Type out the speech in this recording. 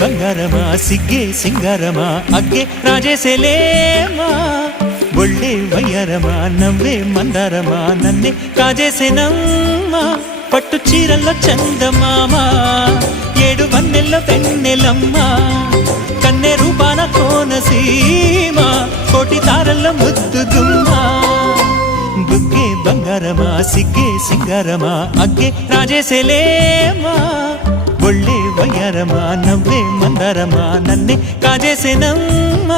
ಬಂಗಾರಮ ಸಿಗ್ಗೆ ಸಿಂಗಾರಮ ಅಗ್ಗೆ ರಾಜೇಸೆಲೇಮಾ ಒಳ್ಳೆ ವಯ್ಯಾರಮ నవ్వే మందారమ నన్నే కాజేసేనమ్మ పట్టు చీరల్లో చందమామ ఏడు వన్నెల్లో వెన్నెలమ్మ కన్నె రూపాన కోనసీమ కోటి తారల్లో ముద్దుగుమ్మ బుగ్గే బంగారమ సిగ్గే సింగారమ అగ్గే రాజేసెలేమా ఒళ్ళే వయ్యారమ నవ్వే మందారమ నన్నే కాజేసేనమ్మ